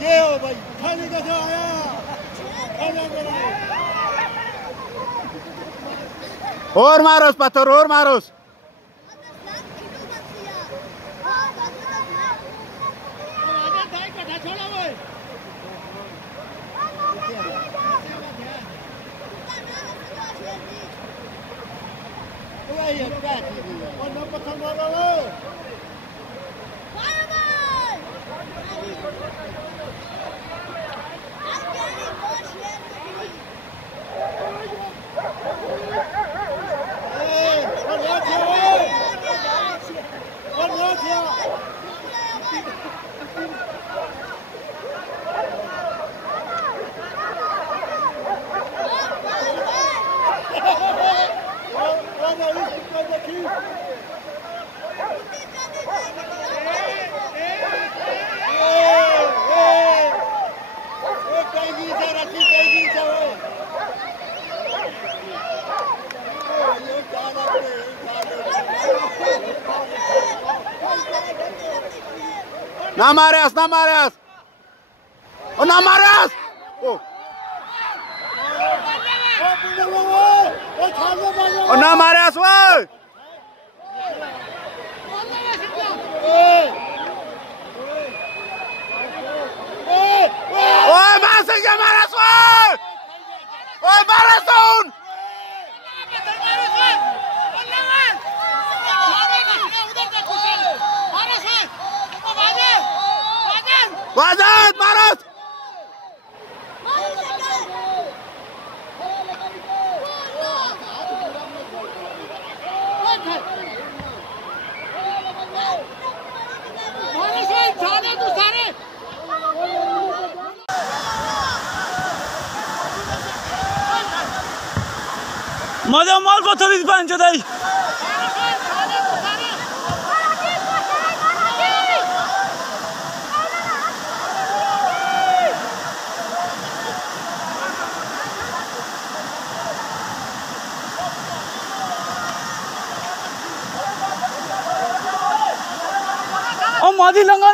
दे भाई खाने का जो आया खाना करो और मारोस पत्थर और मारोस ना मारियास ओ ना मारियास ओ ना मारियास वो ओए मासे क्या मारियास ओए बारासून वाजत मारस मजा माल पत्थर पाँच दाई मादी लंगा